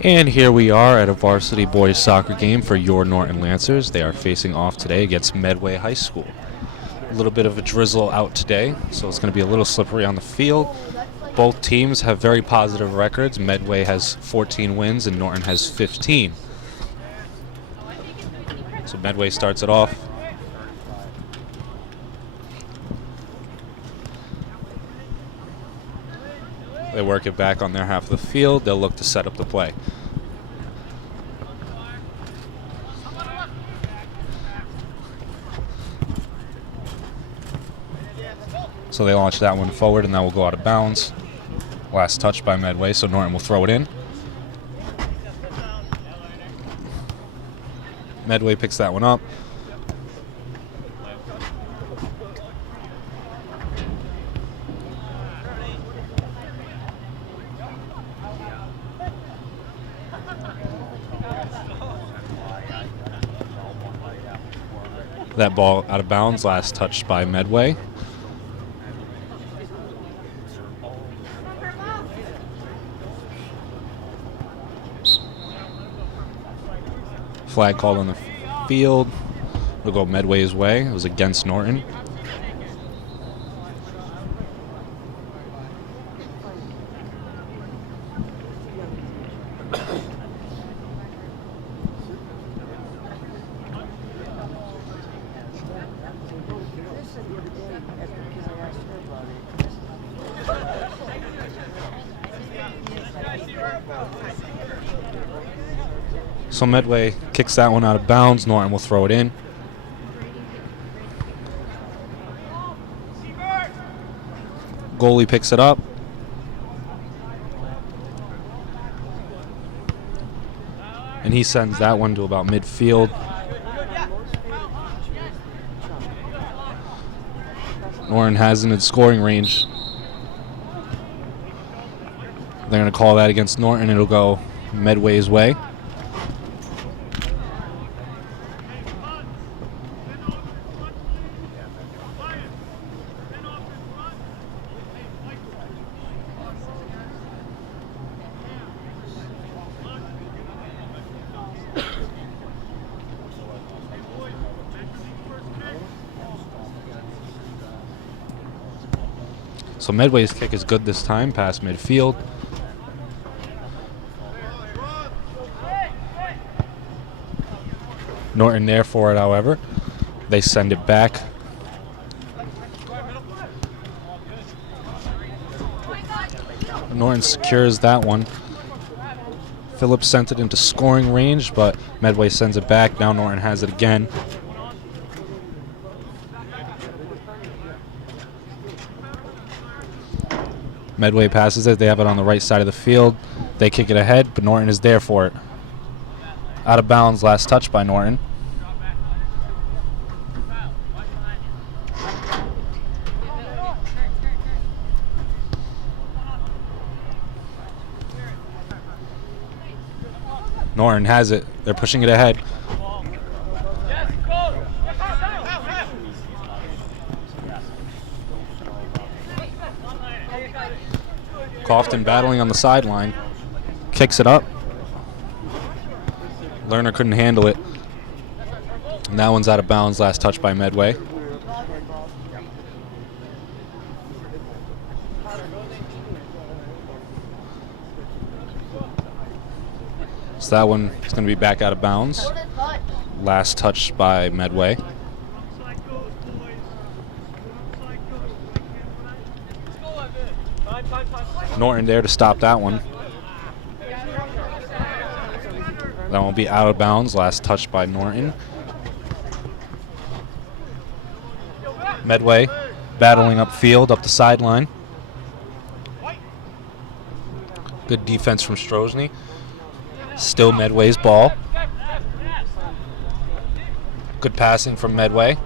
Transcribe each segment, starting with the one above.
And here we are at a varsity boys soccer game for your Norton Lancers. They are facing off today against Medway High School. A little bit of a drizzle out today, so it's going to be a little slippery on the field. Both teams have very positive records. Medway has 14 wins and Norton has 15. So Medway starts it off. They work it back on their half of the field. They'll look to set up the play. So they launch that one forward, and that will go out of bounds. Last touch by Medway, so Norton will throw it in. Medway picks that one up. That ball out of bounds, last touch by Medway. Flag called on the field. It'll go Medway's way. It was against Norton. So Medway kicks that one out of bounds. Norton will throw it in. Goalie picks it up. And he sends that one to about midfield. Norton has it in scoring range. They're going to call that against Norton. It'll go Medway's way. So Medway's kick is good this time, past midfield. Norton there for it, however. They send it back. Norton secures that one. Phillips sent it into scoring range, but Medway sends it back. Now Norton has it again. Medway passes it. They have it on the right side of the field. They kick it ahead, but Norton is there for it. Out of bounds, last touch by Norton. Norton has it. They're pushing it ahead. Coughton battling on the sideline. Kicks it up. Lerner couldn't handle it. And that one's out of bounds. Last touch by Medway. So that one is going to be back out of bounds. Last touch by Medway. Norton there to stop that one. That won't be out of bounds. Last touch by Norton. Medway battling upfield, up the sideline. Good defense from Strozny. Still Medway's ball. Good passing from Medway.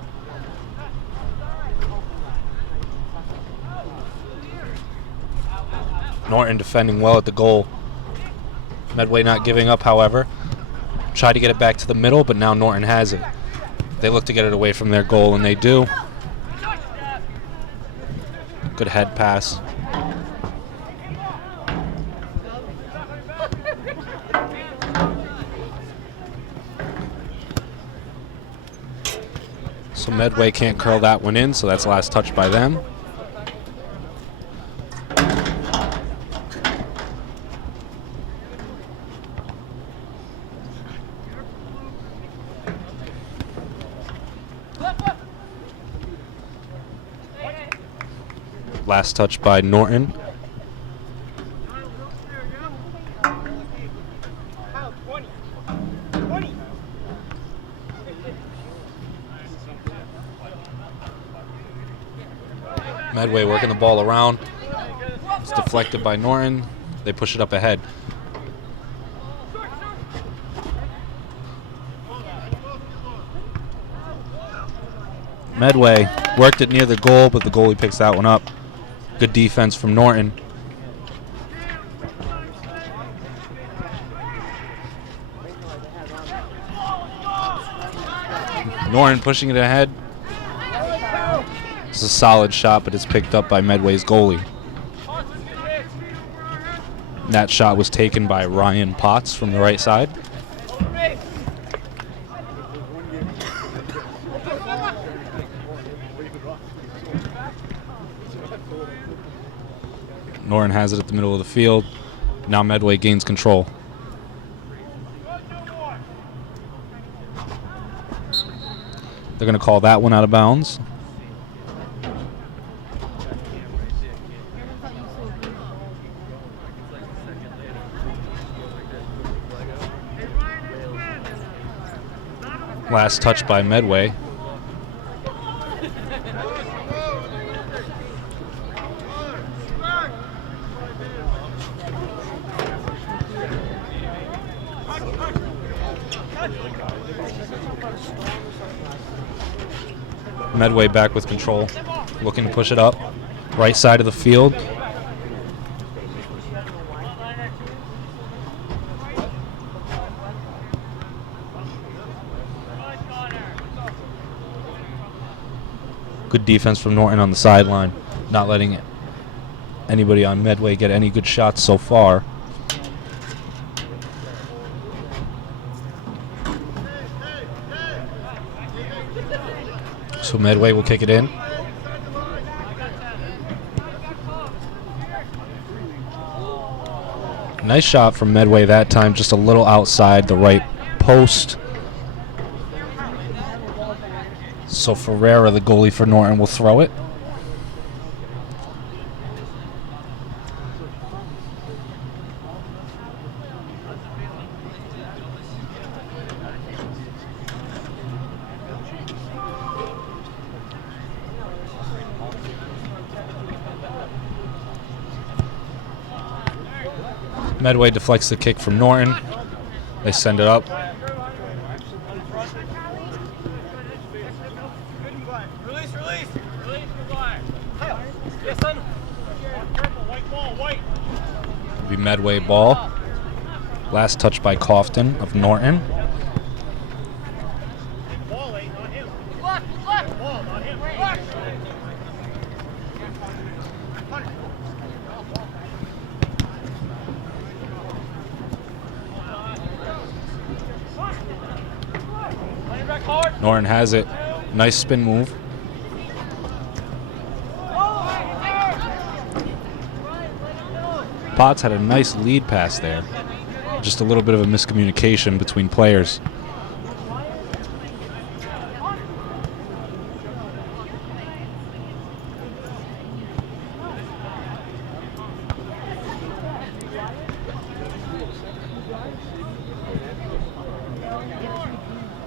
Norton defending well at the goal. Medway not giving up, however. Tried to get it back to the middle, but now Norton has it. They look to get it away from their goal, and they do. Good head pass. So Medway can't curl that one in, so that's last touch by them. Last touch by Norton. Medway working the ball around. It's deflected by Norton. They push it up ahead. Medway worked it near the goal, but the goalie picks that one up. Good defense from Norton. Norton pushing it ahead. It's a solid shot, but it's picked up by Medway's goalie. That shot was taken by Ryan Potts from the right side. Norton has it at the middle of the field. Now Medway gains control. They're going to call that one out of bounds. Last touch by Medway. Medway back with control, looking to push it up. Right side of the field. Good defense from Norton on the sideline, not letting anybody on Medway get any good shots so far. So Medway will kick it in. Nice shot from Medway that time, just a little outside the right post. So Ferreira, the goalie for Norton, will throw it. Medway deflects the kick from Norton. They send it up. It'll be Medway ball. Last touch by Coughton of Norton. Norton has it. Nice spin move. Potts had a nice lead pass there. Just a little bit of a miscommunication between players.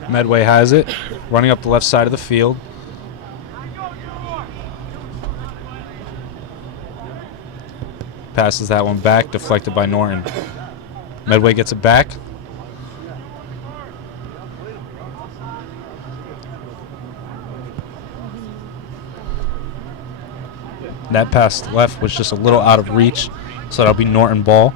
Medway has it, running up the left side of the field. Passes that one back, deflected by Norton. Medway gets it back. That pass left was just a little out of reach, so that'll be Norton ball.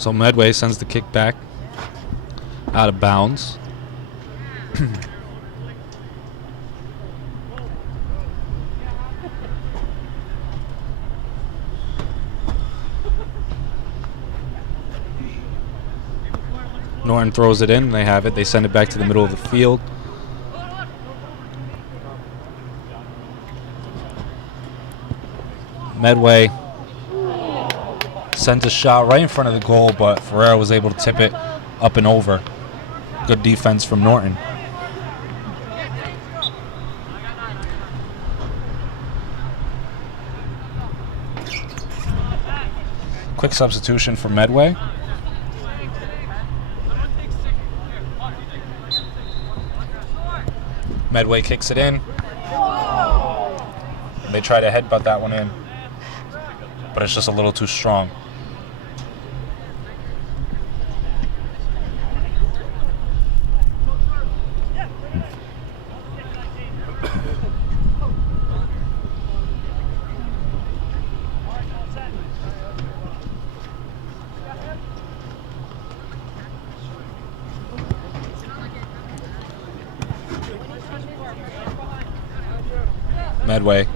So Medway sends the kick back out of bounds. Norton throws it in. They have it. They send it back to the middle of the field. Medway sends a shot right in front of the goal, but Ferreira was able to tip it up and over. Good defense from Norton. Quick substitution for Medway. Medway kicks it in. They try to headbutt that one in, but it's just a little too strong. Medway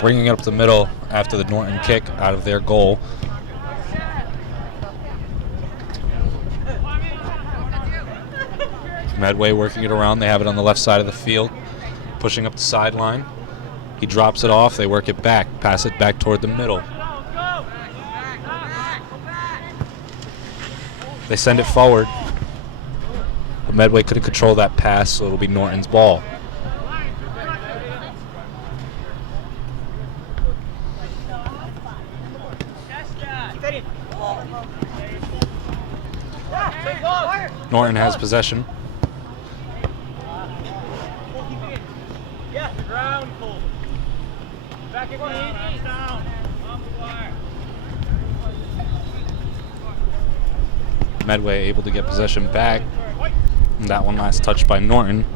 bringing it up the middle after the Norton kick out of their goal. Medway working it around. They have it on the left side of the field, pushing up the sideline. He drops it off. They work it back, pass it back toward the middle. They send it forward, but Medway couldn't control that pass, so it'll be Norton's ball. Norton has possession. Medway able to get possession back. And that one last touch by Norton.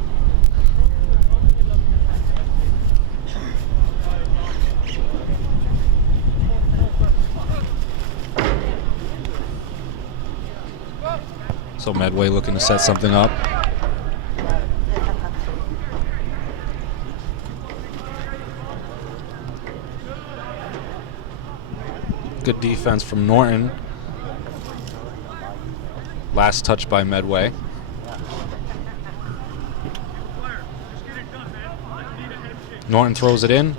So Medway looking to set something up. Good defense from Norton. Last touch by Medway. Norton throws it in.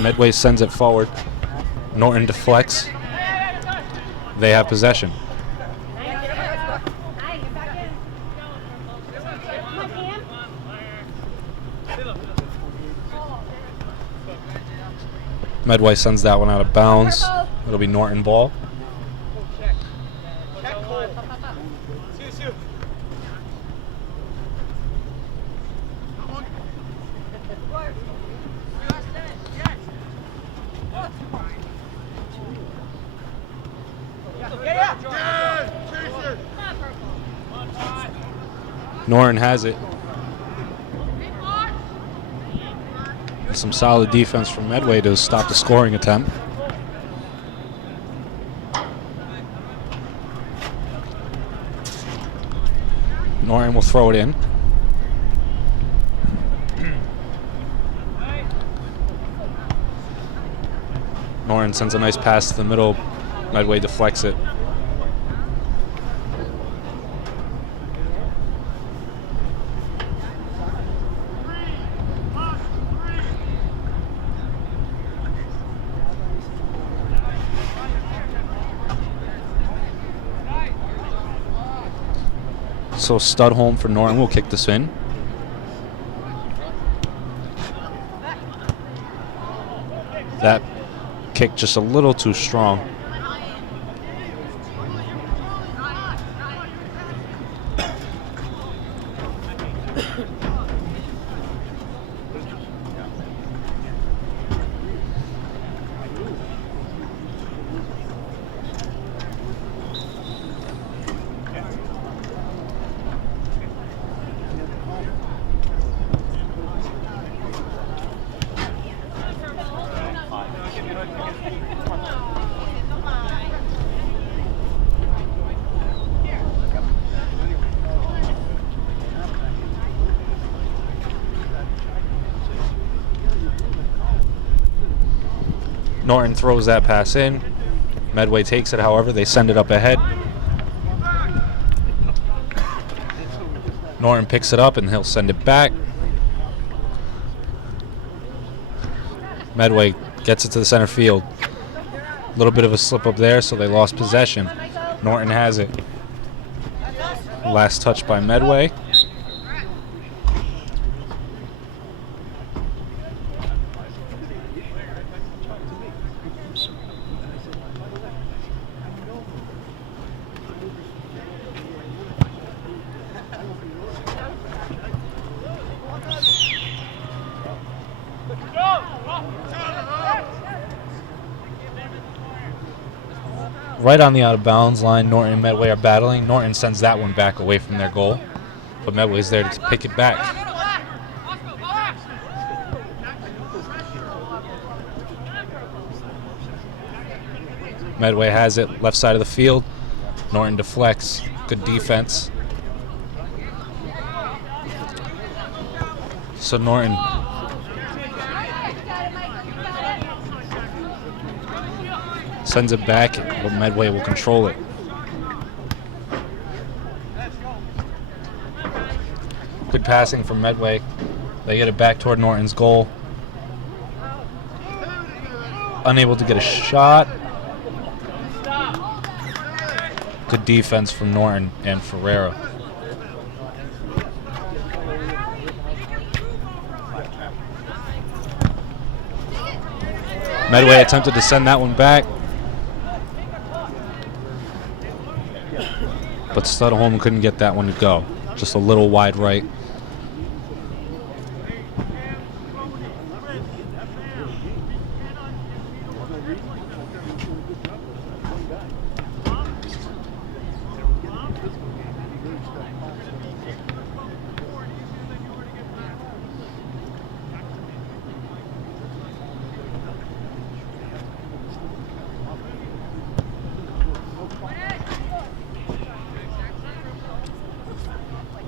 Medway sends it forward. Norton deflects. They have possession. Medway sends that one out of bounds. It'll be Norton ball. Norton has it. Some solid defense from Medway to stop the scoring attempt. Norton will throw it in. Norton sends a nice pass to the middle. Medway deflects it. So Studholm for Norton will kick this in. That kick just a little too strong. Norton throws that pass in. Medway takes it, however, they send it up ahead. Norton picks it up and he'll send it back. Medway gets it to the center field. A little bit of a slip up there, so they lost possession. Norton has it. Last touch by Medway. Right on the out-of-bounds line, Norton and Medway are battling. Norton sends that one back away from their goal, but Medway's there to pick it back. Medway has it, left side of the field. Norton deflects. Good defense. So Norton sends it back, but Medway will control it. Good passing from Medway. They get it back toward Norton's goal. Unable to get a shot. Good defense from Norton and Ferreira. Medway attempted to send that one back, but Studholm couldn't get that one to go. Just a little wide right.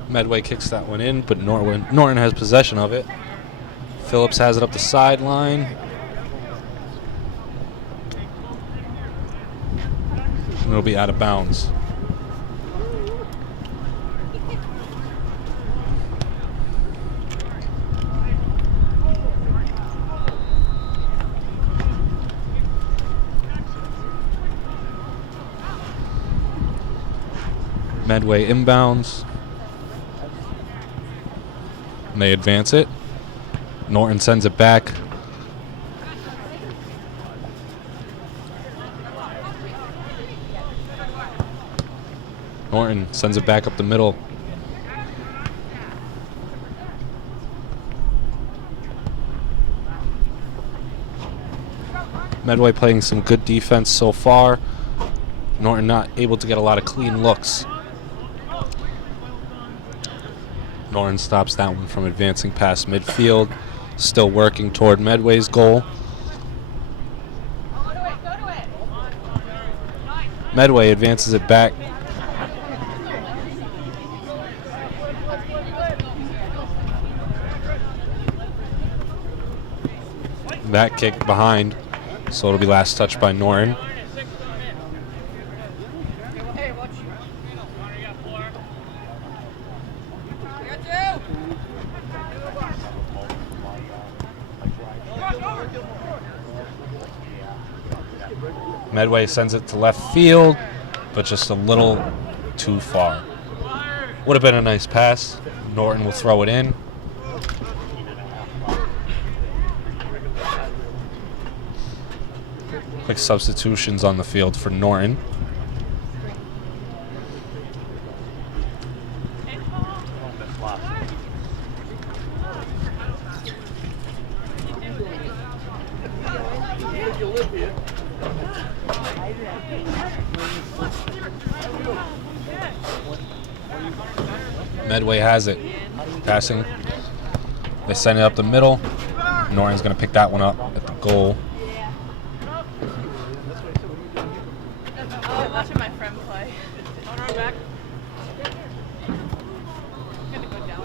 Medway kicks that one in, but Norton has possession of it. Phillips has it up the sideline. And it'll be out of bounds. Medway inbounds. And they advance it. Norton sends it back. Norton sends it back up the middle. Medway playing some good defense so far. Norton not able to get a lot of clean looks. Norton stops that one from advancing past midfield. Still working toward Medway's goal. Medway advances it back. That kick behind, so it'll be last touch by Norton. Medway sends it to left field, but just a little too far. Would have been a nice pass. Norton will throw it in. Quick substitutions on the field for Norton. Medway has it. Passing. They send it up the middle. Norton's going to pick that one up at the goal. Watching my friend play.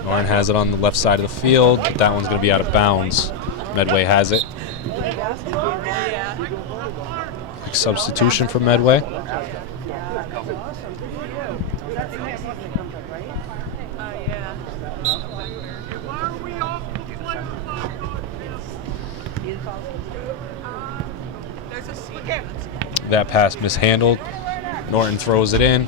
Norton has it on the left side of the field, but that one's going to be out of bounds. Medway has it. Yeah. Substitution for Medway. That pass mishandled. Norton throws it in.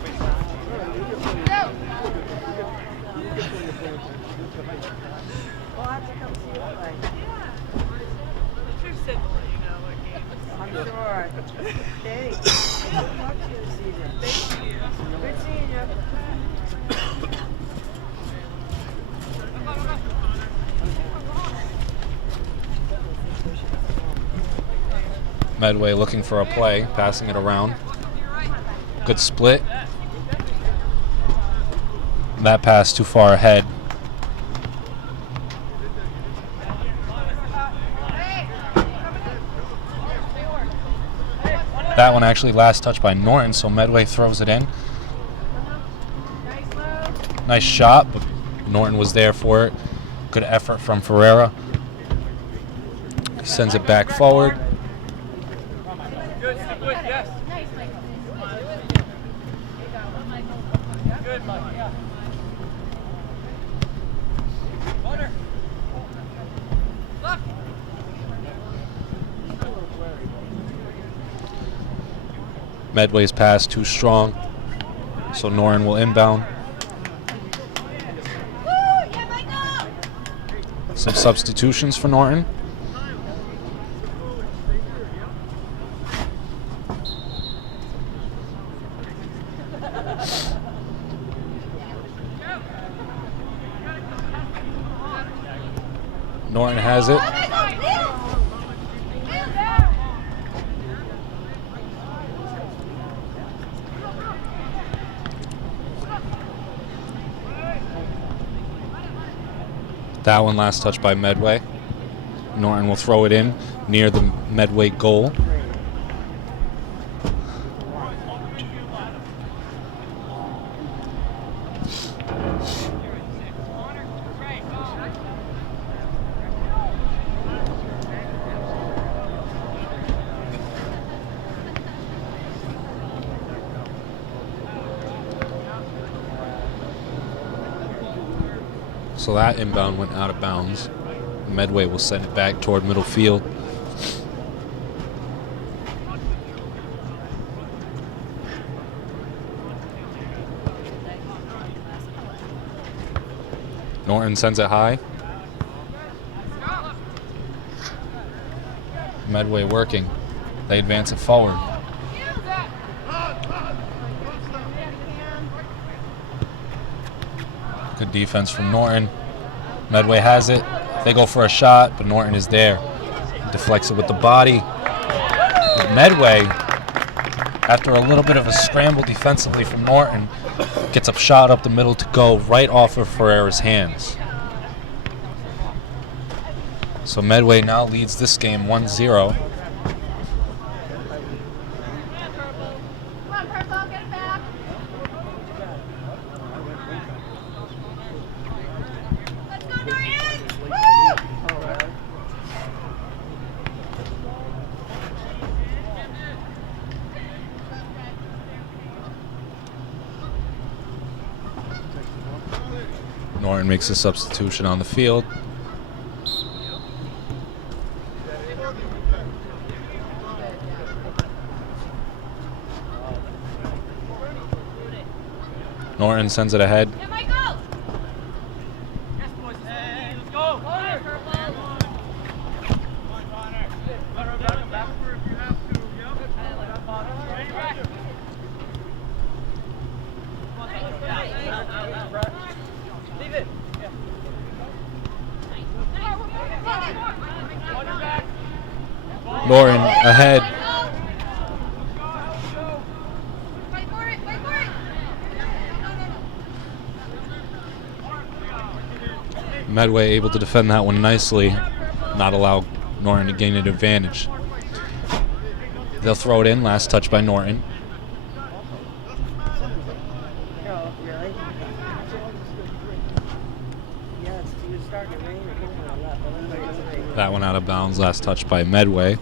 Medway looking for a play, passing it around. Good split. That pass too far ahead. That one actually last touched by Norton, so Medway throws it in. Nice shot, but Norton was there for it. Good effort from Ferreira. Sends it back forward. Medway's pass too strong, so Norton will inbound. Some substitutions for Norton. Norton has it. That one last touch by Medway. Norton will throw it in near the Medway goal. So that inbound went out of bounds. Medway will send it back toward middle field. Norton sends it high. Medway working. They advance it forward. Good defense from Norton. Medway has it. They go for a shot, but Norton is there. Deflects it with the body. But Medway, after a little bit of a scramble defensively from Norton, gets a shot up the middle to go right off of Ferreira's hands. So Medway now leads this game 1-0. Norton makes a substitution on the field. Norton sends it ahead. Norton ahead. Medway able to defend that one nicely, not allow Norton to gain an advantage. They'll throw it in, last touch by Norton. That one out of bounds, last touch by Medway.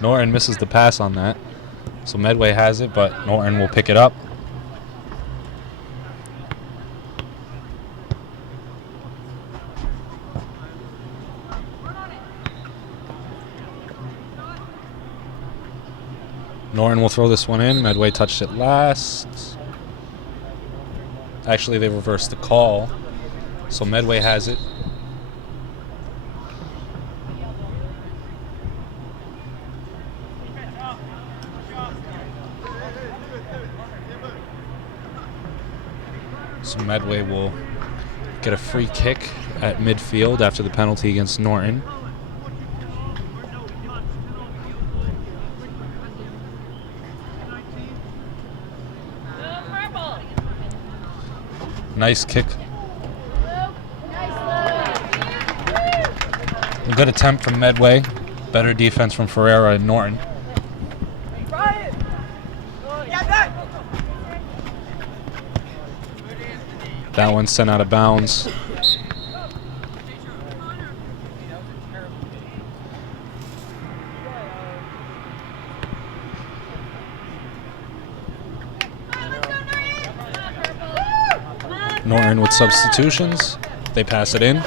Norton misses the pass on that. So Medway has it, but Norton will pick it up. Norton will throw this one in. Medway touched it last. Actually, they reversed the call. So Medway has it. So Medway will get a free kick at midfield after the penalty against Norton. Nice kick. A good attempt from Medway. Better defense from Ferreira and Norton. That one's sent out of bounds. Norton with substitutions. They pass it in.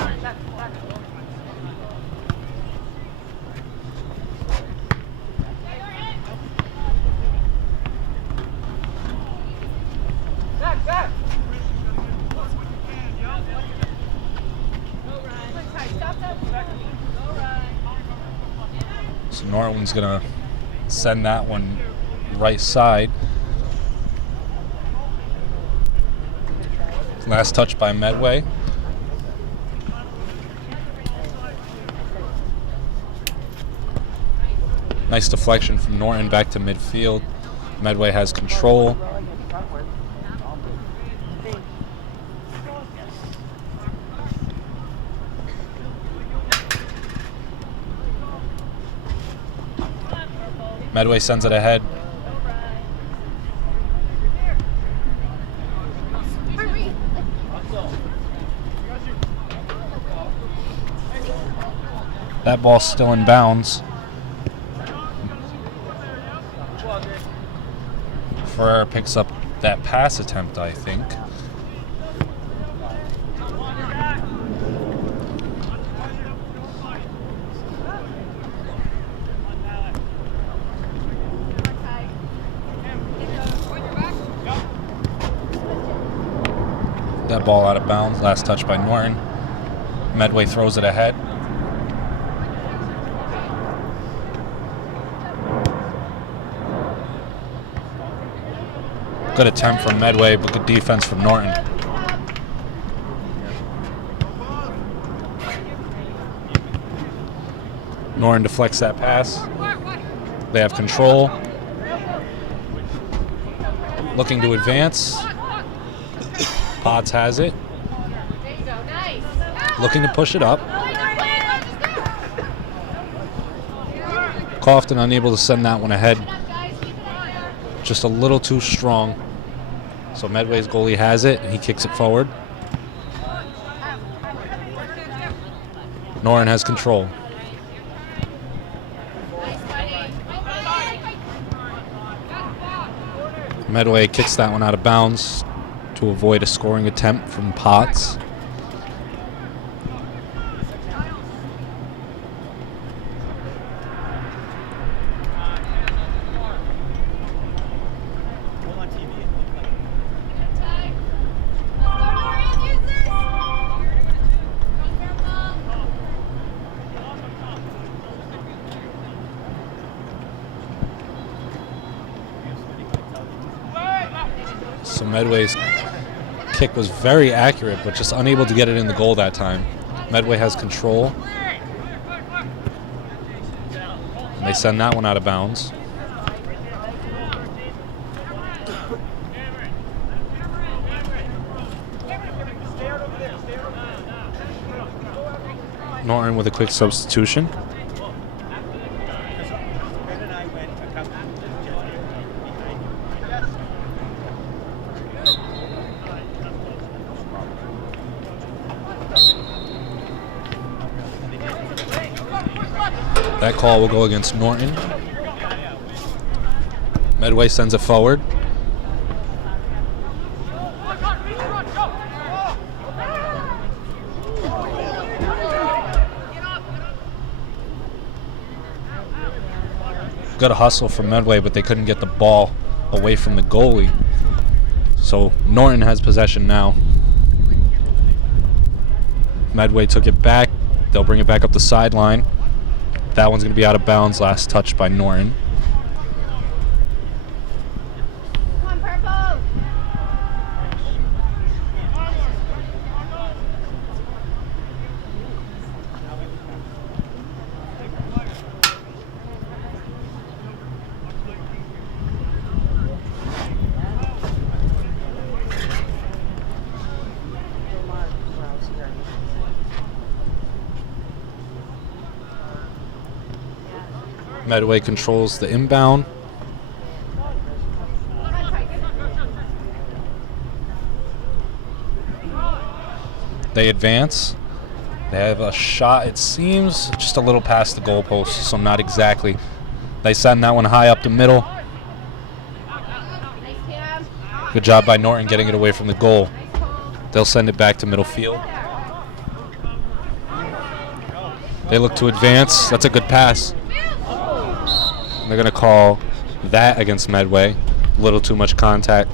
So Norton's gonna send that one right side. Last touch by Medway. Nice deflection from Norton back to midfield. Medway has control. Medway sends it ahead. That ball's still in bounds. Ferreira picks up that pass attempt, I think. That ball out of bounds. Last touch by Norton. Medway throws it ahead. Good attempt from Medway, but good defense from Norton. Norton deflects that pass. They have control. Looking to advance. Potts has it. Looking to push it up. Coughton unable to send that one ahead. Just a little too strong. So Medway's goalie has it. He kicks it forward. Norton has control. Medway kicks that one out of bounds to avoid a scoring attempt from Potts. So Medway's kick was very accurate, but just unable to get it in the goal that time. Medway has control. And they send that one out of bounds. Norton with a quick substitution. That call will go against Norton. Medway sends it forward. Good hustle from Medway, but they couldn't get the ball away from the goalie. So Norton has possession now. Medway took it back. They'll bring it back up the sideline. That one's going to be out of bounds. Last touch by Norton. Medway controls the inbound. They advance. They have a shot, it seems, just a little past the goalpost, so not exactly. They send that one high up the middle. Good job by Norton getting it away from the goal. They'll send it back to middle field. They look to advance. That's a good pass. They're going to call that against Medway. A little too much contact.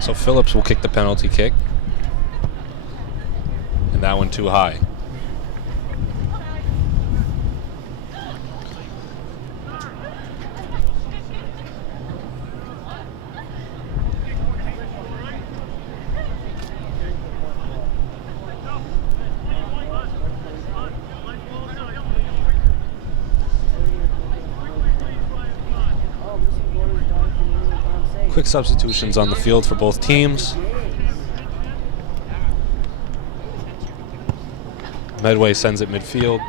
So Phillips will kick the penalty kick. And that one too high. Quick substitutions on the field for both teams. Medway sends it midfield.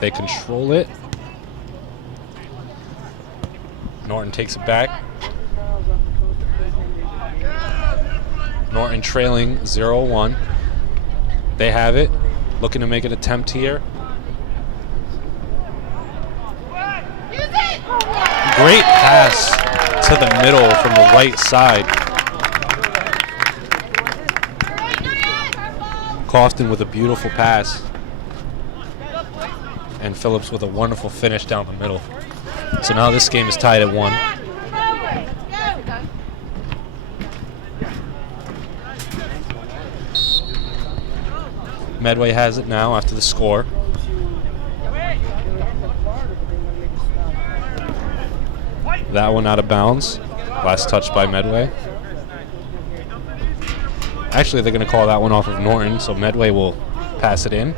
They control it. Norton takes it back. Norton trailing 0-1. They have it. Looking to make an attempt here. Great pass to the middle from the right side. Cofton with a beautiful pass. And Phillips with a wonderful finish down the middle. So now this game is tied at 1. Medway has it now after the score. That one out of bounds. Last touch by Medway. Actually, they're going to call that one off of Norton, so Medway will pass it in.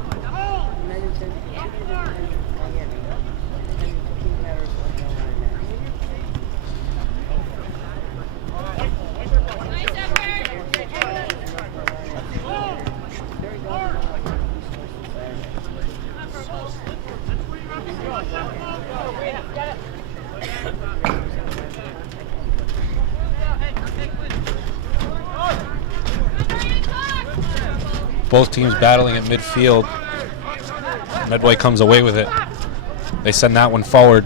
Both teams battling at midfield. Medway comes away with it. They send that one forward.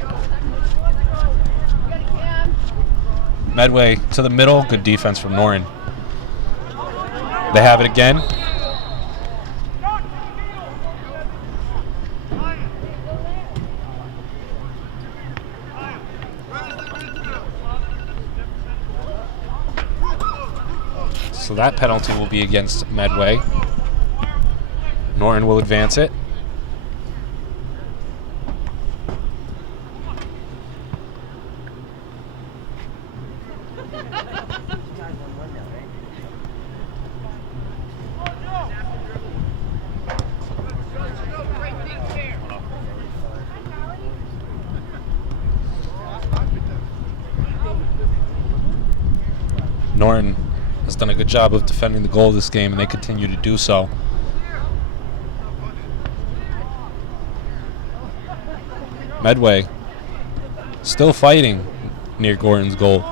Medway to the middle. Good defense from Norton. They have it again. So that penalty will be against Medway. Norton will advance it. Norton has done a good job of defending the goal this game, and they continue to do so. Medway still fighting near Gordon's goal.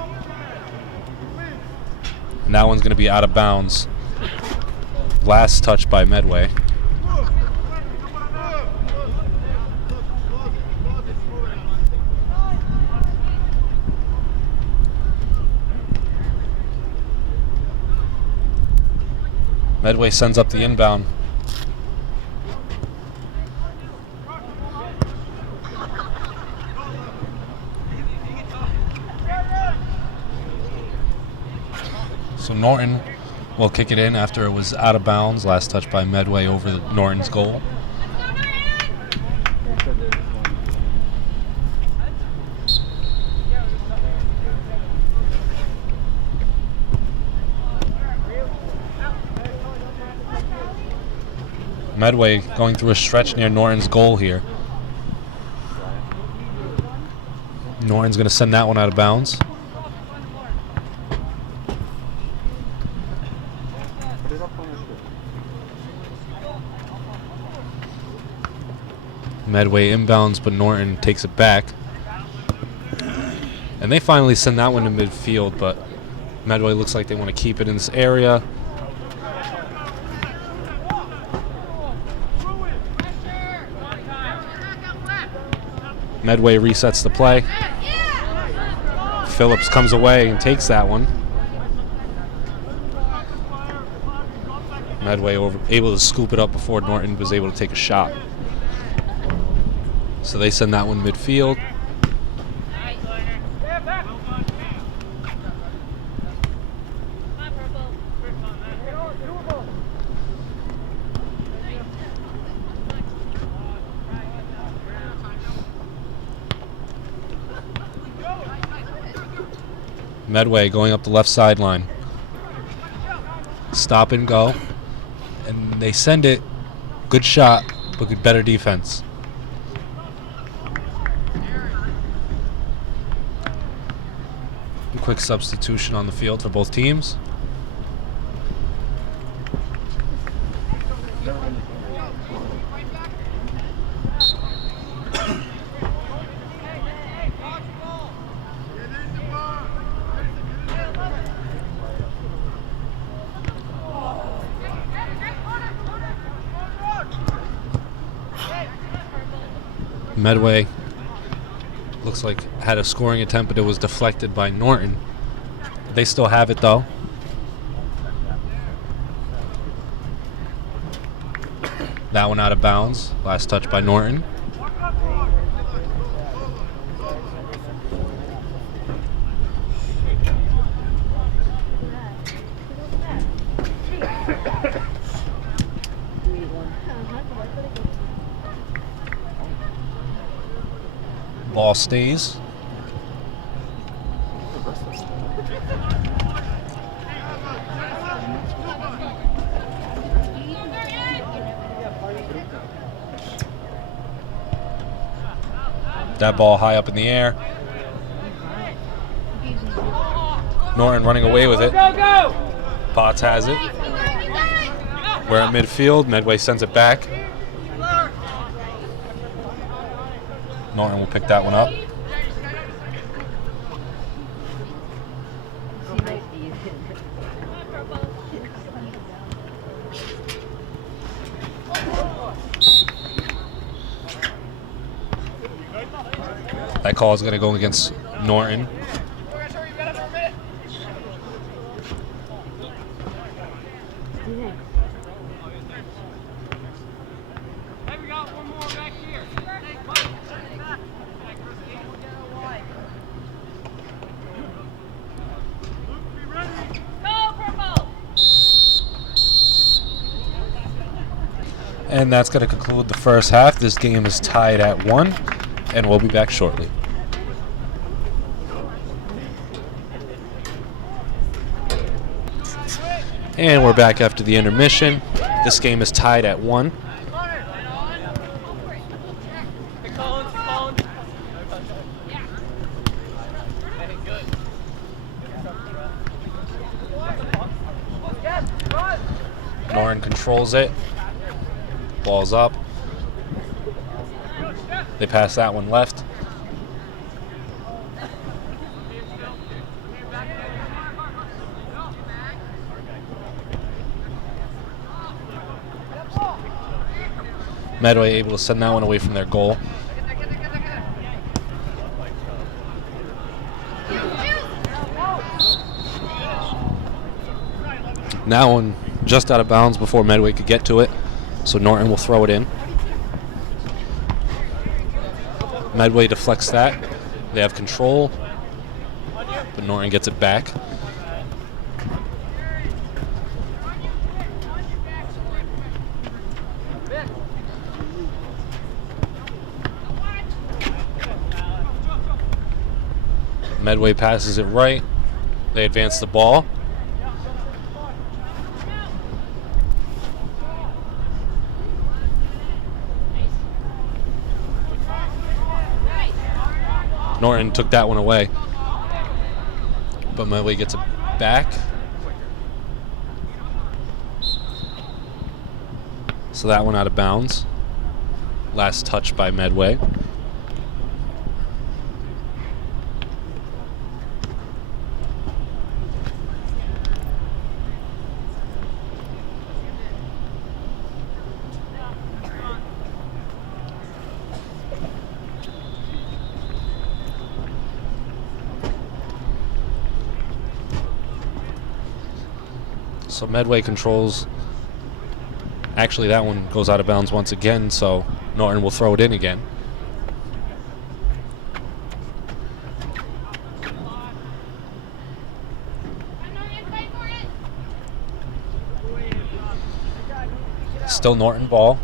And that one's going to be out of bounds. Last touch by Medway. Medway sends up the inbound. So Norton will kick it in after it was out of bounds. Last touch by Medway over Norton's goal. Medway going through a stretch near Norton's goal here. Norton's going to send that one out of bounds. Medway inbounds, but Norton takes it back. And they finally send that one to midfield, but Medway looks like they want to keep it in this area. Medway resets the play. Phillips comes away and takes that one. Medway able to scoop it up before Norton was able to take a shot. So they send that one midfield. Medway going up the left sideline. Stop and go. And they send it. Good shot, but good, better defense. Quick substitution on the field for both teams. Medway looks like had a scoring attempt, but it was deflected by Norton. They still have it though. That one out of bounds. Last touch by Norton. Ball stays. That ball high up in the air. Norton running away with it. Potts has it. We're at midfield. Medway sends it back. Norton will pick that one up. That call is going to go against Norton. And that's going to conclude the first half. This game is tied at 1, and we'll be back shortly. And we're back after the intermission. This game is tied at 1. Norton controls it. Ball's up. They pass that one left. Medway able to send that one away from their goal. That one just out of bounds before Medway could get to it, so Norton will throw it in. Medway deflects that. They have control, but Norton gets it back. Medway passes it right. They advance the ball. Norton took that one away, but Medway gets it back. So that one out of bounds. Last touch by Medway. So Medway controls. Actually, that one goes out of bounds once again, so Norton will throw it in again. Still Norton ball.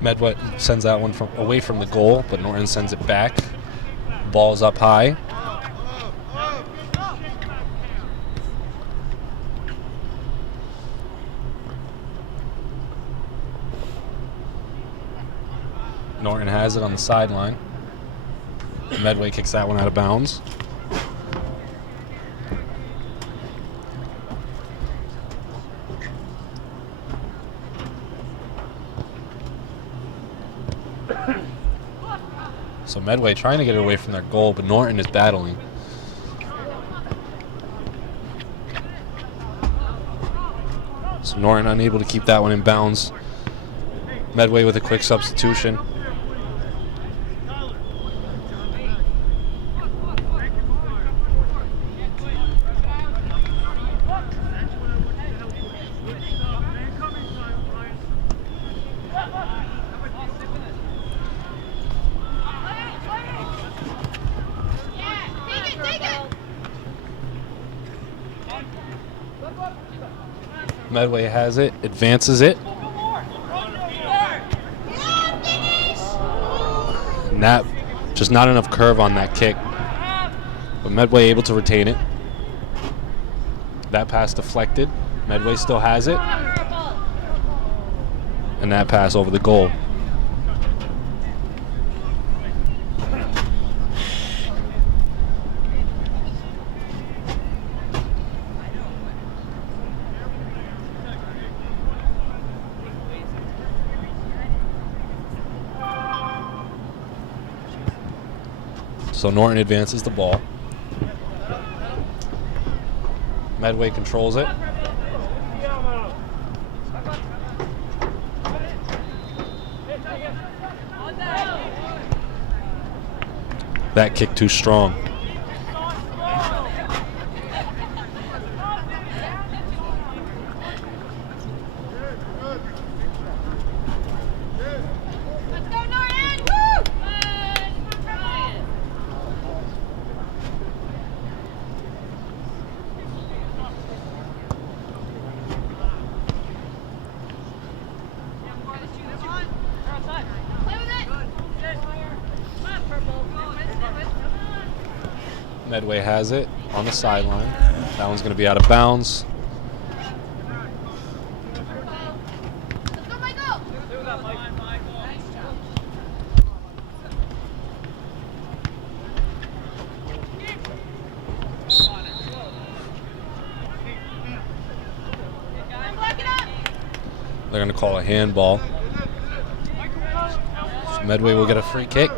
Medway sends that one away from the goal, but Norton sends it back. Ball's up high. Norton has it on the sideline. Medway kicks that one out of bounds. So Medway trying to get it away from their goal, but Norton is battling. So Norton unable to keep that one in bounds. Medway with a quick substitution. Medway has it, advances it. And that, just not enough curve on that kick. But Medway able to retain it. That pass deflected. Medway still has it. And that pass over the goal. So Norton advances the ball. Medway controls it. That kick too strong. Medway has it on the sideline. That one's going to be out of bounds. They're going to call a handball. So Medway will get a free kick.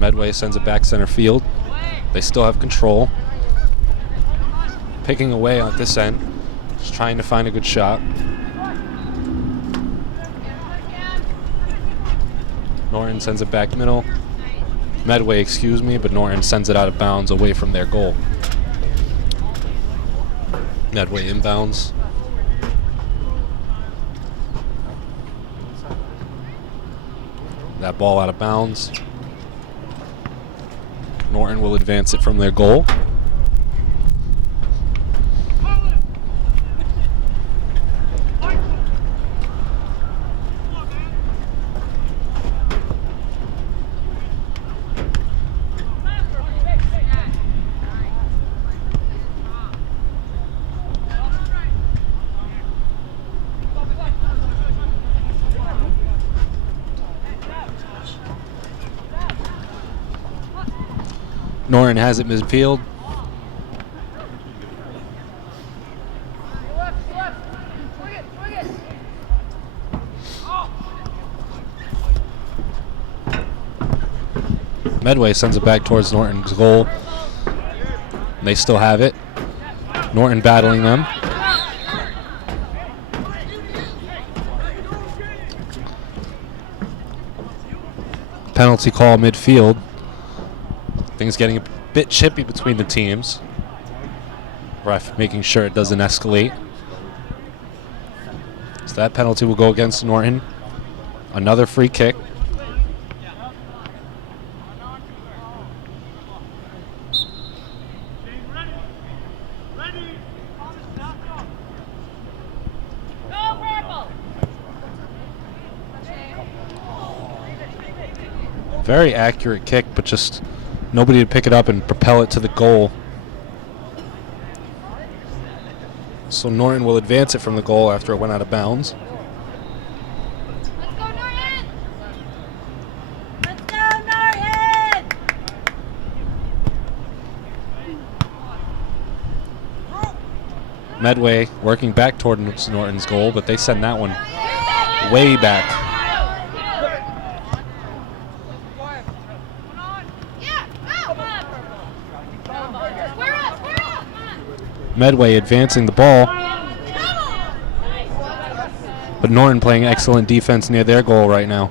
Medway sends it back center field. They still have control. Picking away on this end. Just trying to find a good shot. Norton sends it back middle. Medway, excuse me, but Norton sends it out of bounds away from their goal. Medway inbounds. That ball out of bounds. Norton will advance it from their goal. Norton has it midfield. Medway sends it back towards Norton's goal. They still have it. Norton battling them. Penalty call midfield. Things getting a bit chippy between the teams. Ref making sure it doesn't escalate. So that penalty will go against Norton. Another free kick. Very accurate kick, but just nobody to pick it up and propel it to the goal. So Norton will advance it from the goal after it went out of bounds. Let's go, Norton! Let's go, Norton! Medway working back towards Norton's goal, but they send that one way back. Medway advancing the ball, but Norton playing excellent defense near their goal right now.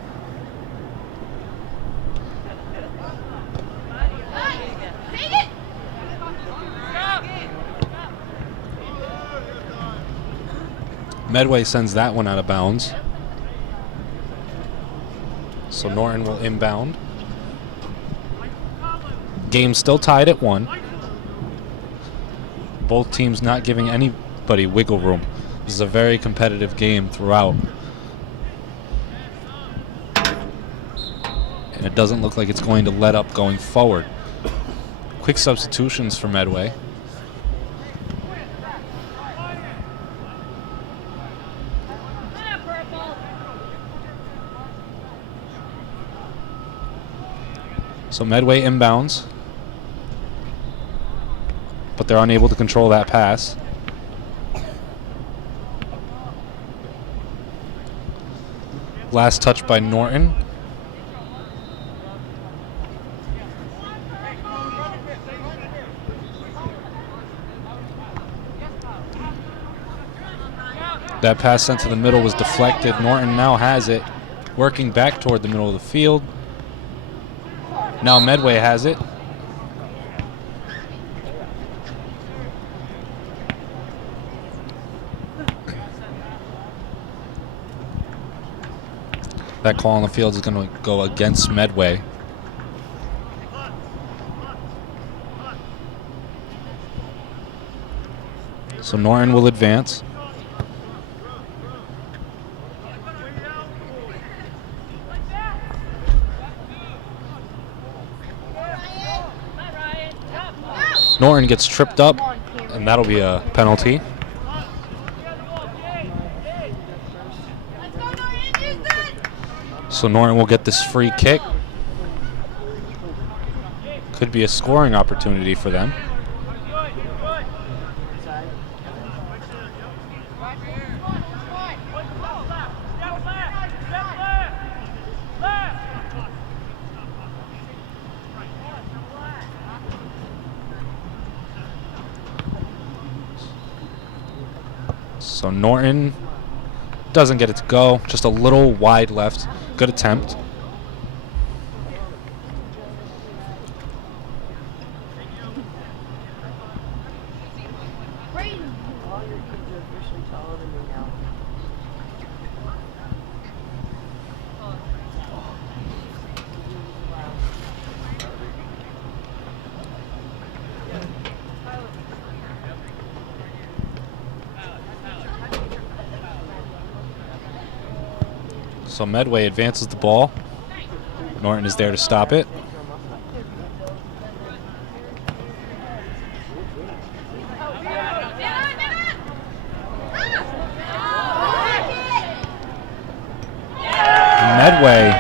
Medway sends that one out of bounds. So Norton will inbound. Game still tied at 1. Both teams not giving anybody wiggle room. This is a very competitive game throughout. And it doesn't look like it's going to let up going forward. Quick substitutions for Medway. So Medway inbounds, but they're unable to control that pass. Last touch by Norton. That pass sent to the middle was deflected. Norton now has it, working back toward the middle of the field. Now Medway has it. That call on the field is going to go against Medway. So Norton will advance. Norton gets tripped up, and that'll be a penalty. So Norton will get this free kick. Could be a scoring opportunity for them. So Norton doesn't get it to go. Just a little wide left. Good attempt. So Medway advances the ball. Norton is there to stop it. Medway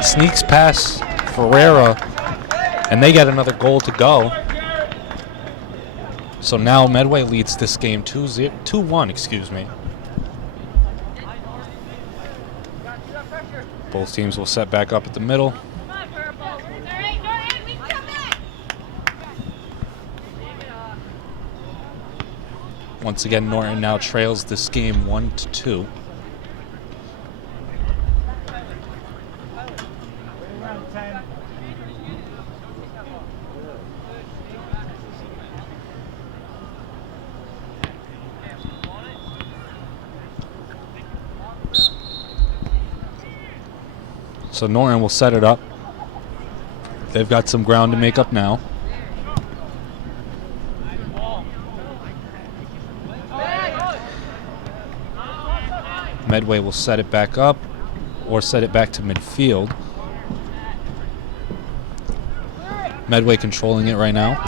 sneaks past Ferreira, and they get another goal to go. So now Medway leads this game 2-1, excuse me. Both teams will set back up at the middle. Once again, Norton now trails this game 1-2. So Norton will set it up. They've got some ground to make up now. Medway will set it back up or set it back to midfield. Medway controlling it right now.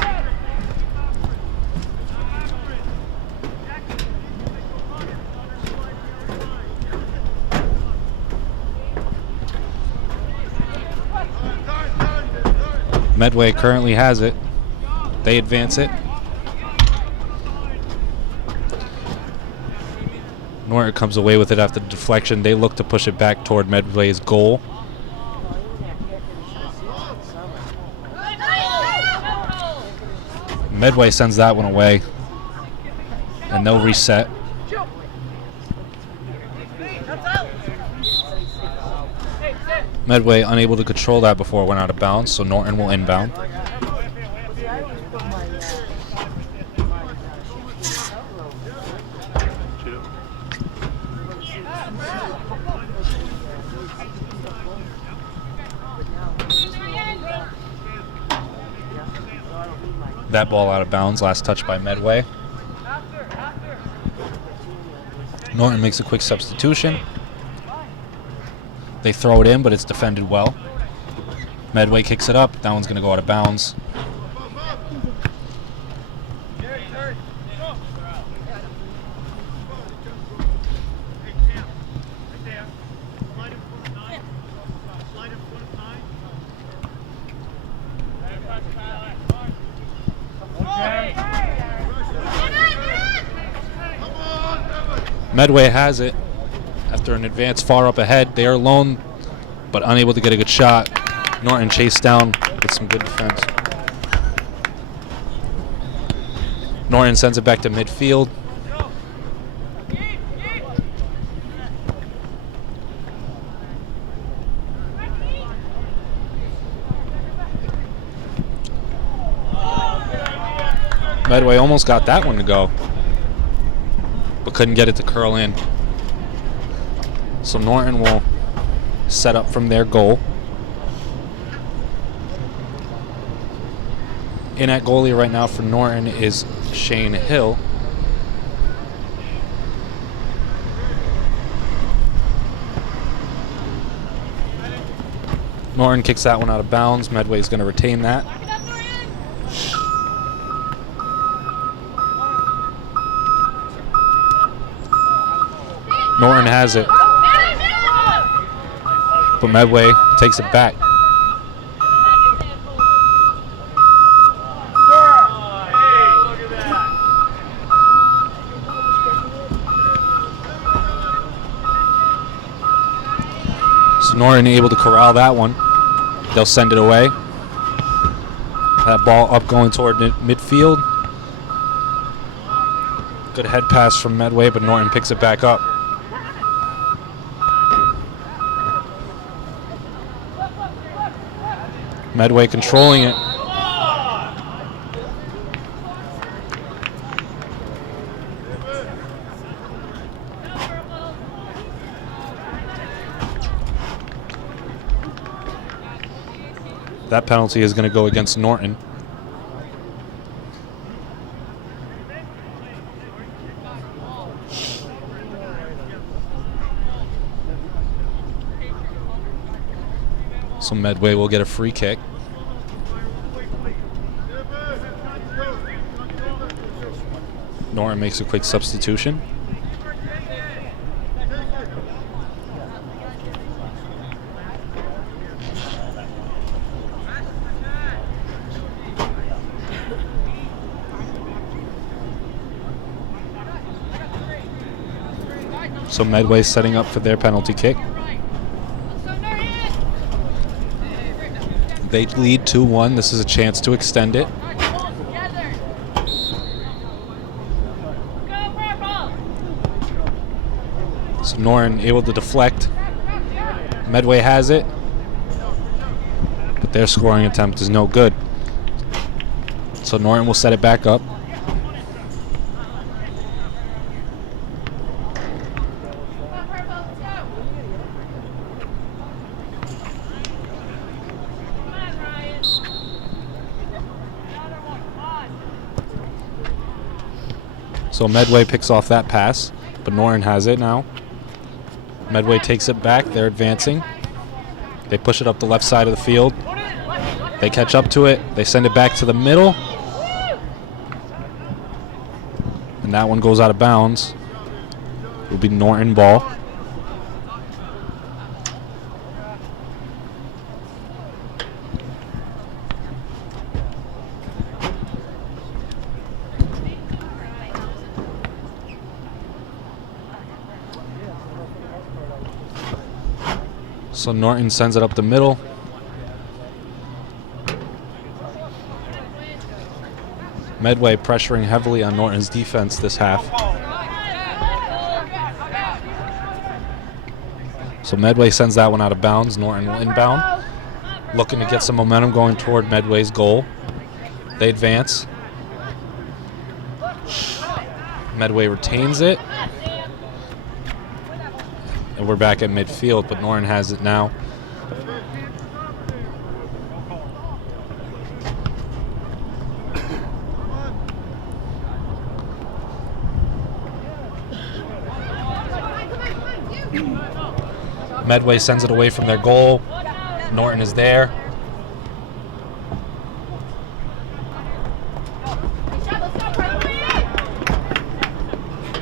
Medway currently has it. They advance it. Norton comes away with it after the deflection. They look to push it back toward Medway's goal. Medway sends that one away, and they'll reset. Medway unable to control that before it went out of bounds, so Norton will inbound. That ball out of bounds, last touch by Medway. Norton makes a quick substitution. They throw it in, but it's defended well. Medway kicks it up. That one's going to go out of bounds. Medway has it. After an advance far up ahead, they are alone, but unable to get a good shot. Norton chased down with some good defense. Norton sends it back to midfield. Medway almost got that one to go, but couldn't get it to curl in. So Norton will set up from their goal. In at goalie right now for Norton is Shane Hill. Norton kicks that one out of bounds. Medway's going to retain that. Norton has it, but Medway takes it back. So Norton able to corral that one. They'll send it away. That ball up going toward midfield. Good head pass from Medway, but Norton picks it back up. Medway controlling it. That penalty is going to go against Norton. So Medway will get a free kick. Norton makes a quick substitution. So Medway setting up for their penalty kick. They lead 2-1. This is a chance to extend it. So Norton able to deflect. Medway has it, but their scoring attempt is no good. So Norton will set it back up. So Medway picks off that pass, but Norton has it now. Medway takes it back. They're advancing. They push it up the left side of the field. They catch up to it. They send it back to the middle. And that one goes out of bounds. It will be Norton ball. So Norton sends it up the middle. Medway pressuring heavily on Norton's defense this half. So Medway sends that one out of bounds. Norton will inbound, looking to get some momentum going toward Medway's goal. They advance. Medway retains it. And we're back at midfield, but Norton has it now. Medway sends it away from their goal. Norton is there.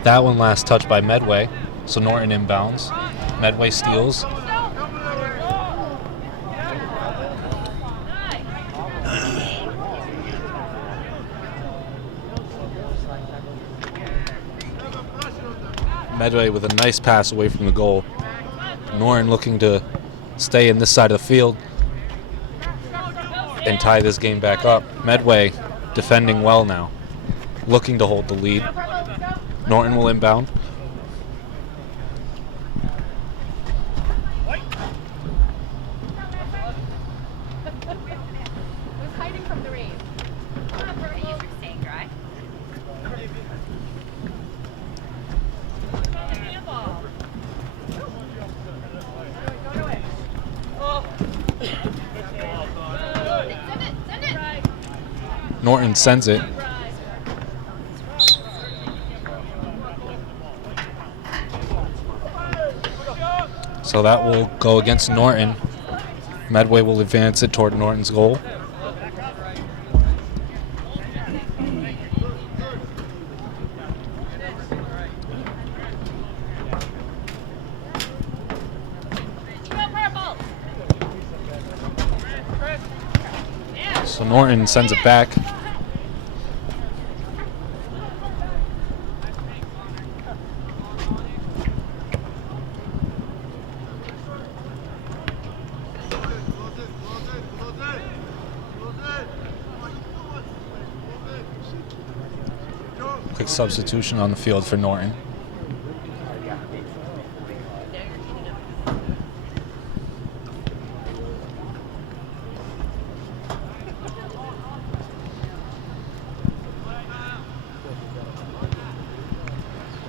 That one last touch by Medway. So Norton inbounds. Medway steals. Medway with a nice pass away from the goal. Norton looking to stay in this side of the field and tie this game back up. Medway defending well now, looking to hold the lead. Norton will inbound. Norton sends it. So that will go against Norton. Medway will advance it toward Norton's goal. So Norton sends it back. Quick substitution on the field for Norton.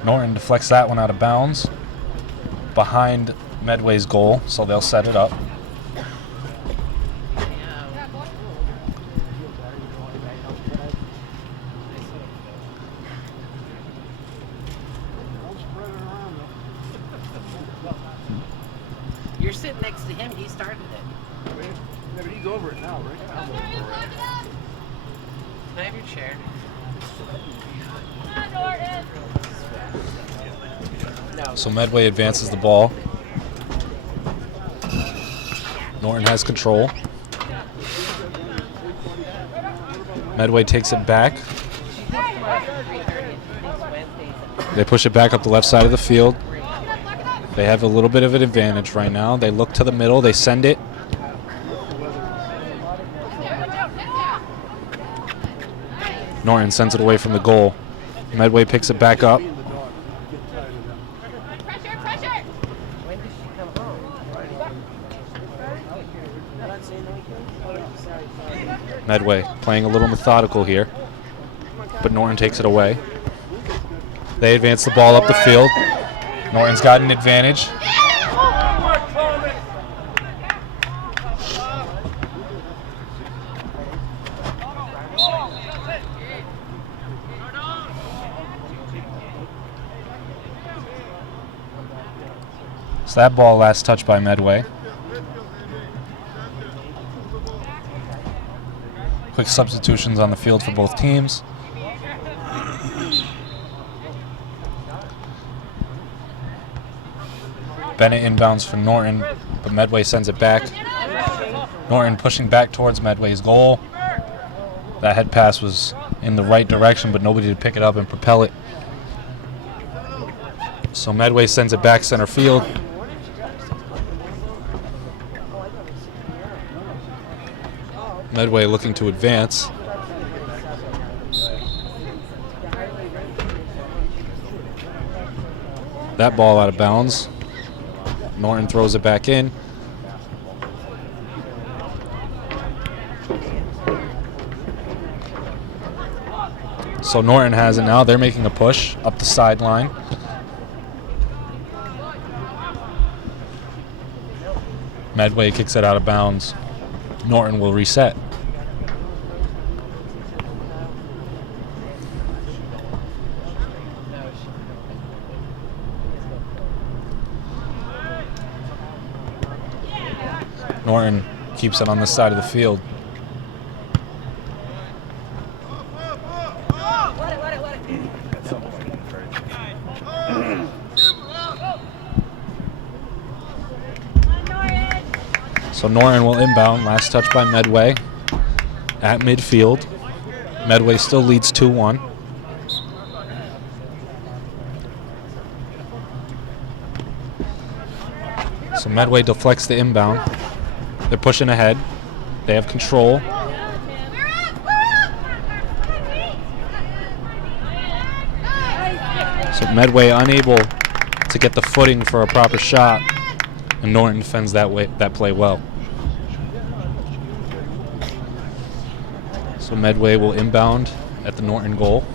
Norton deflects that one out of bounds behind Medway's goal, so they'll set it up. You're sitting next to him. He started it. Yeah, but he's over it now, right? Can I have your chair? No. So Medway advances the ball. Norton has control. Medway takes it back. They push it back up the left side of the field. They have a little bit of an advantage right now. They look to the middle. They send it. Norton sends it away from the goal. Medway picks it back up. When did she come home? Medway playing a little methodical here, but Norton takes it away. They advance the ball up the field. Norton's got an advantage. So that ball last touched by Medway. Quick substitutions on the field for both teams. Bennett inbounds for Norton, but Medway sends it back. Norton pushing back towards Medway's goal. That head pass was in the right direction, but nobody to pick it up and propel it. So Medway sends it back center field. Medway looking to advance. That ball out of bounds. Norton throws it back in. So Norton has it now. They're making a push up the sideline. Medway kicks it out of bounds. Norton will reset. Norton keeps it on this side of the field. So Norton will inbound. Last touch by Medway at midfield. Medway still leads 2-1. So Medway deflects the inbound. They're pushing ahead. They have control. So Medway unable to get the footing for a proper shot, and Norton defends that play well. So Medway will inbound at the Norton goal.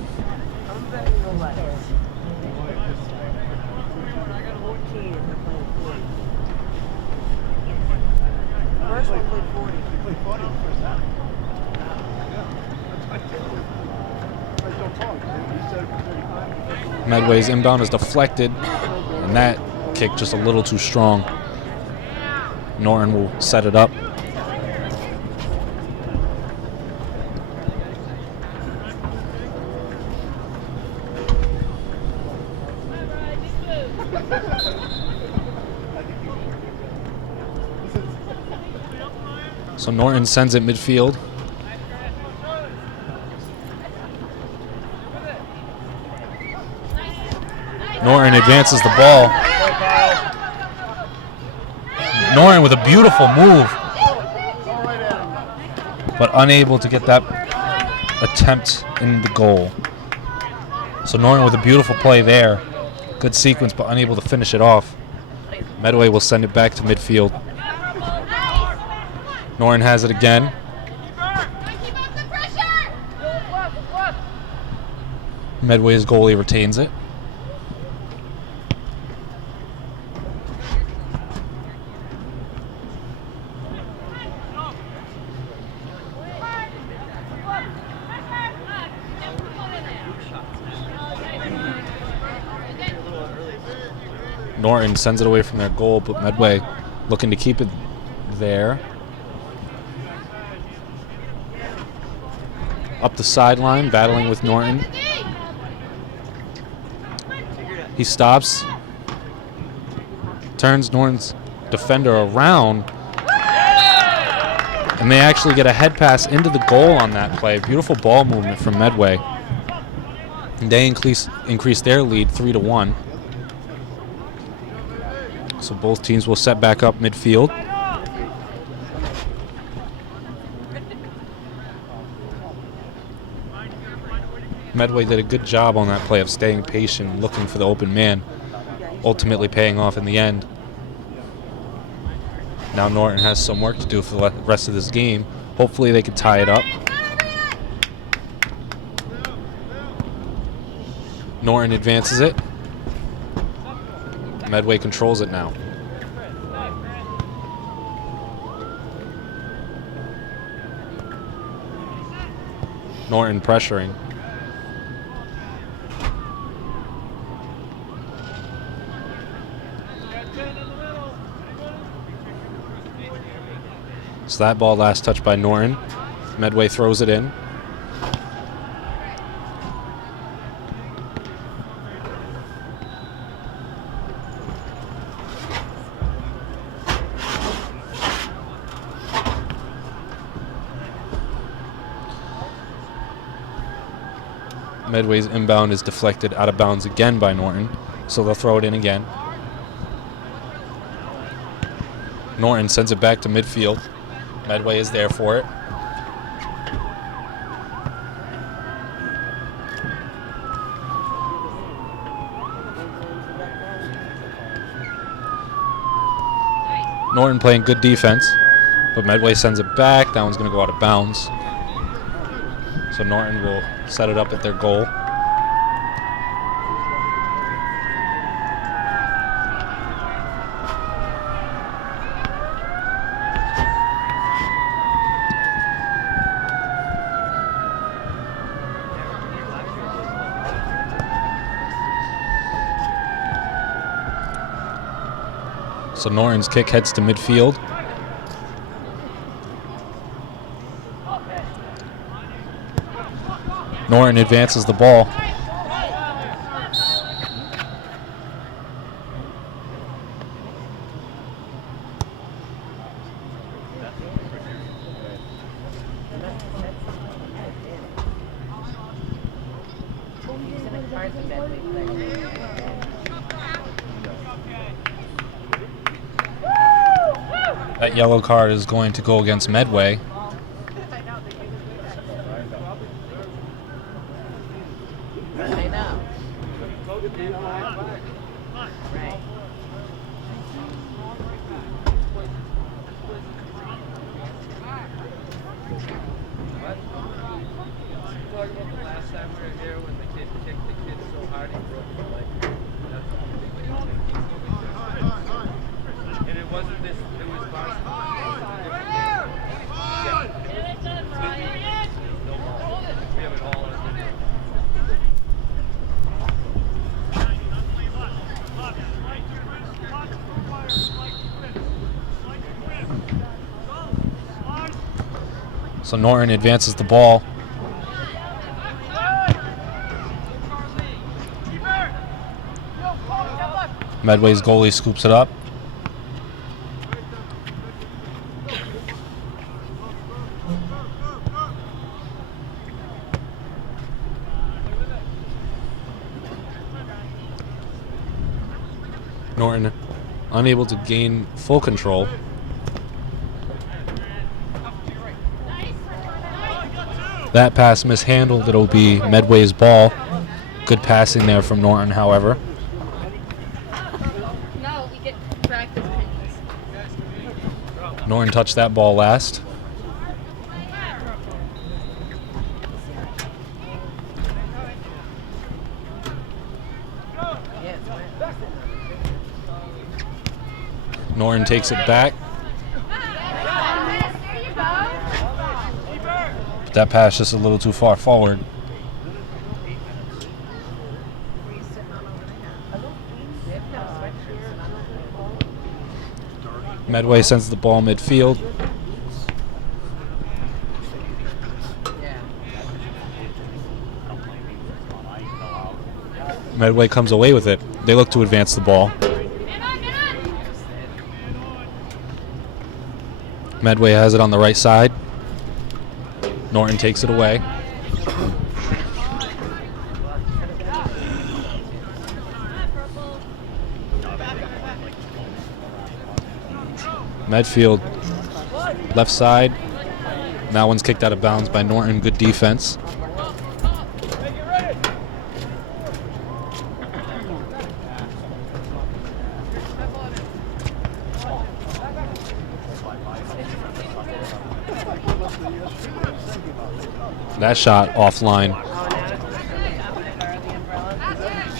Medway's inbound is deflected, and that kick just a little too strong. Norton will set it up. So Norton sends it midfield. Norton advances the ball. Norton with a beautiful move, but unable to get that attempt in the goal. So Norton with a beautiful play there. Good sequence, but unable to finish it off. Medway will send it back to midfield. Norton has it again. Medway's goalie retains it. Norton sends it away from their goal, but Medway looking to keep it there. Up the sideline, battling with Norton. He stops, turns Norton's defender around, and they actually get a head pass into the goal on that play. Beautiful ball movement from Medway. And they increase their lead 3-1. So both teams will set back up midfield. Medway did a good job on that play of staying patient, looking for the open man, ultimately paying off in the end. Now Norton has some work to do for the rest of this game. Hopefully they can tie it up. Norton advances it. Medway controls it now. Norton pressuring. So that ball last touched by Norton. Medway throws it in. Medway's inbound is deflected out of bounds again by Norton, so they'll throw it in again. Norton sends it back to midfield. Medway is there for it. Norton playing good defense, but Medway sends it back. That one's going to go out of bounds. So Norton will set it up at their goal. So Norton's kick heads to midfield. Norton advances the ball. That yellow card is going to go against Medway. I know. Right. Talking about the last time we were here when the kid kicked the kid so hard he broke his leg. And it wasn't this, it was Varsity. Yeah. So Norton advances the ball. Medway's goalie scoops it up. Norton unable to gain full control. That pass mishandled. It'll be Medway's ball. Good passing there from Norton, however. No, we get practice pennies. Norton touched that ball last. Norton takes it back. There you go. That pass just a little too far forward. Medway sends the ball midfield. Medway comes away with it. They look to advance the ball. Medway has it on the right side. Norton takes it away. Medfield, left side. That one's kicked out of bounds by Norton. Good defense. That shot offline.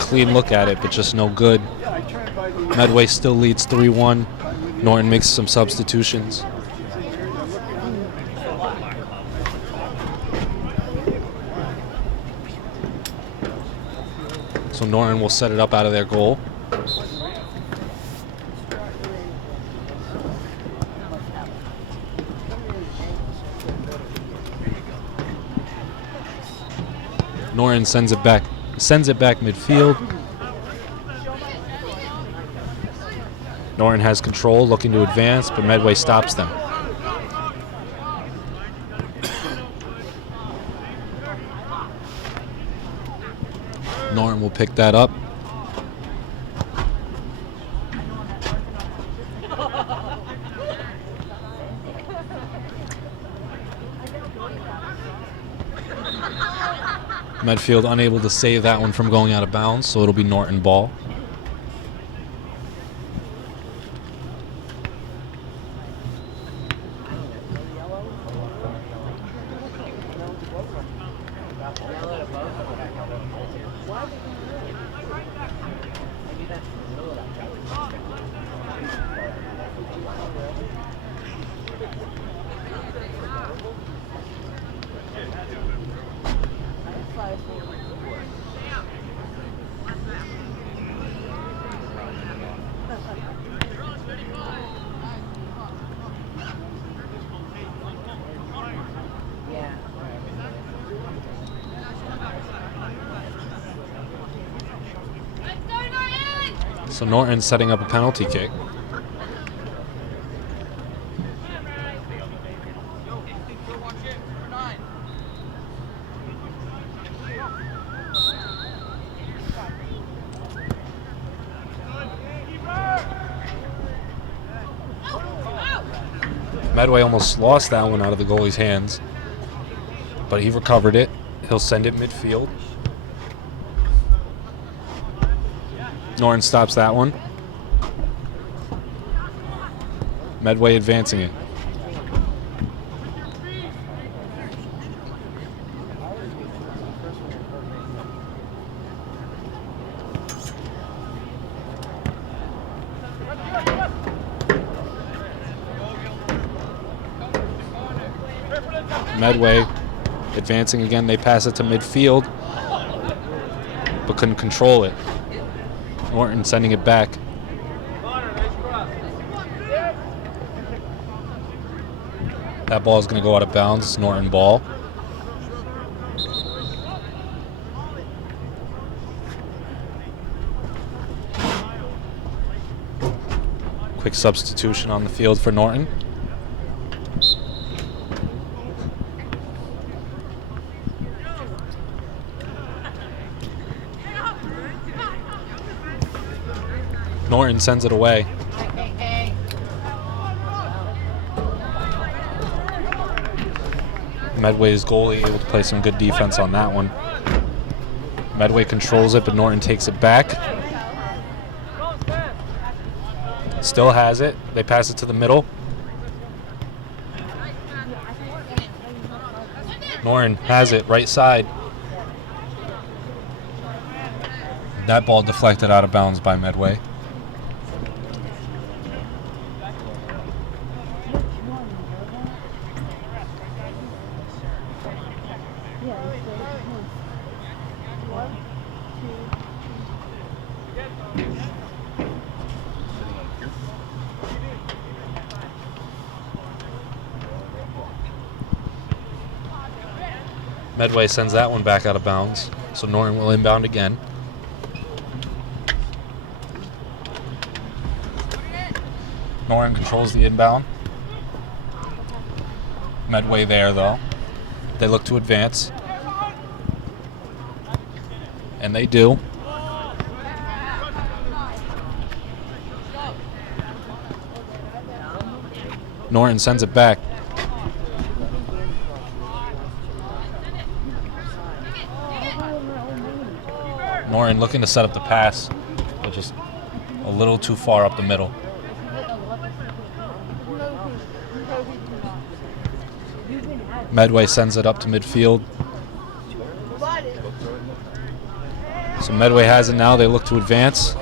Clean look at it, but just no good. Medway still leads 3-1. Norton makes some substitutions. So Norton will set it up out of their goal. Norton sends it back midfield. Norton has control, looking to advance, but Medway stops them. Norton will pick that up. Medfield unable to save that one from going out of bounds, so it'll be Norton ball. So Norton's setting up a penalty kick. Medway almost lost that one out of the goalie's hands, but he recovered it. He'll send it midfield. Norton stops that one. Medway advancing it. Medway advancing again. They pass it to midfield, but couldn't control it. Norton sending it back. That ball is going to go out of bounds. Norton ball. Quick substitution on the field for Norton. Norton sends it away. Medway's goalie able to play some good defense on that one. Medway controls it, but Norton takes it back. Still has it. They pass it to the middle. Norton has it, right side. That ball deflected out of bounds by Medway. Medway sends that one back out of bounds, so Norton will inbound again. Norton controls the inbound. Medway there, though. They look to advance. And they do. Norton sends it back. Norton looking to set up the pass, but just a little too far up the middle. Medway sends it up to midfield. So Medway has it now. They look to advance.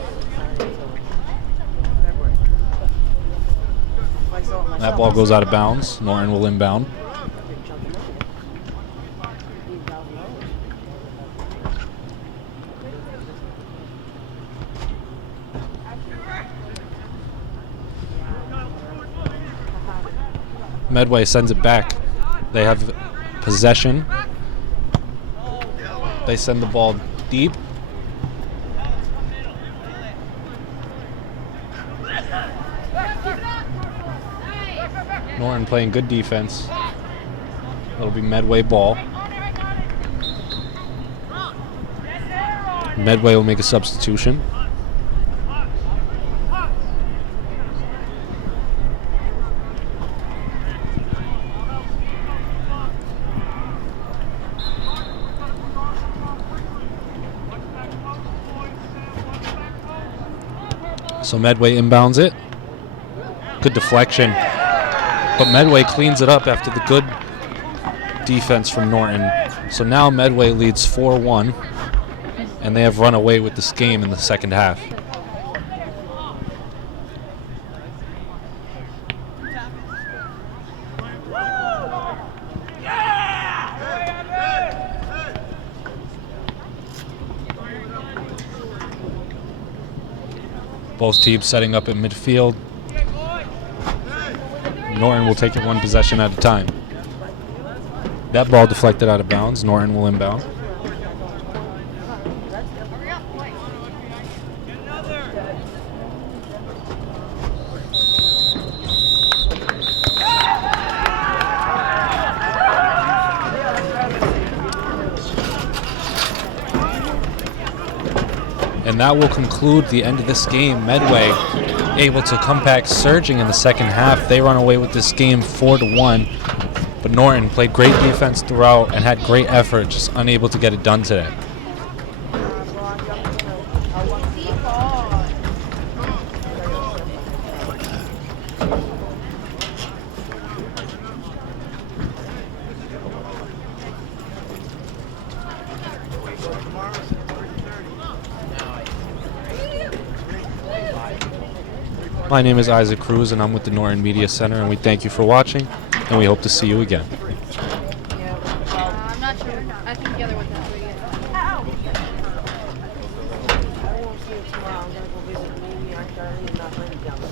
That ball goes out of bounds. Norton will inbound. Medway sends it back. They have possession. They send the ball deep. Norton playing good defense. It'll be Medway ball. Medway will make a substitution. So Medway inbounds it. Good deflection. But Medway cleans it up after the good defense from Norton. So now Medway leads 4-1, and they have run away with this game in the second half. Both teams setting up at midfield. Norton will take it one possession at a time. That ball deflected out of bounds. Norton will inbound. And that will conclude the end of this game. Medway able to come back surging in the second half. They run away with this game 4-1. But Norton played great defense throughout and had great effort, just unable to get it done today. My name is Isaac Cruz, and I'm with the Norton Media Center, and we thank you for watching, and we hope to see you again. I'm not sure. I think the other one's not doing it. I won't see it tomorrow. I'm going to go visit Mimi, Aunt Darlene, and not bring it down.